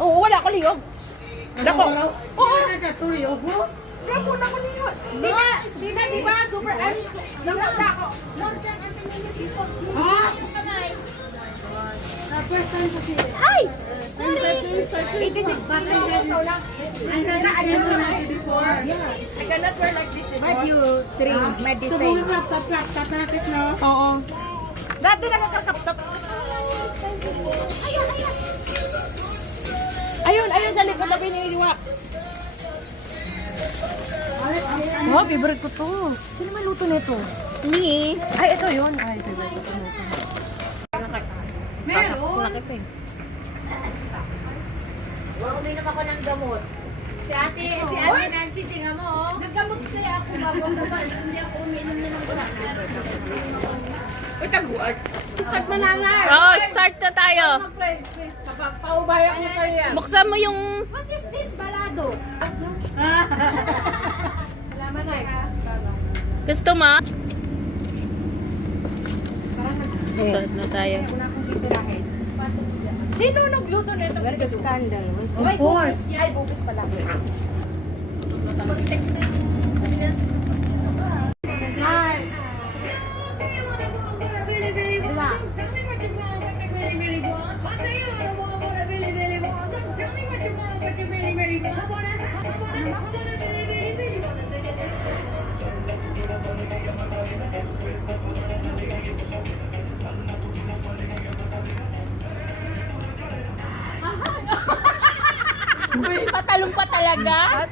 Oo, wala ko liyog. Dako. Oo. Gapo na ko niyo. Di ba? Super ice. Namanda ako. Ay! It is I cannot wear like this. But you drink medicine. Oo. Dati nagkakaptap. Ayun, ayun sa likod na piniliwak. Oh, favorite ko to. Sino may luto nito? Me. Ay, ito yun. Ay, favorite ko to nito. Meron. Laki pa eh. Uminom ako ng gamot. Si ate Nancy, tingnan mo, oh. Naggamot siya ako bago hindi ako uminom na ng gamot. Uy, taguan. Start na nanay. Oh, start na tayo. Paubayan ko sa'yo yan. Buksan mo yung... What is this, balado? Salamat eh. Gusto mo? Start na tayo. Sino nagluto nito? Very scandal. Of course. Ay, bukis pala. Patalong pa talaga?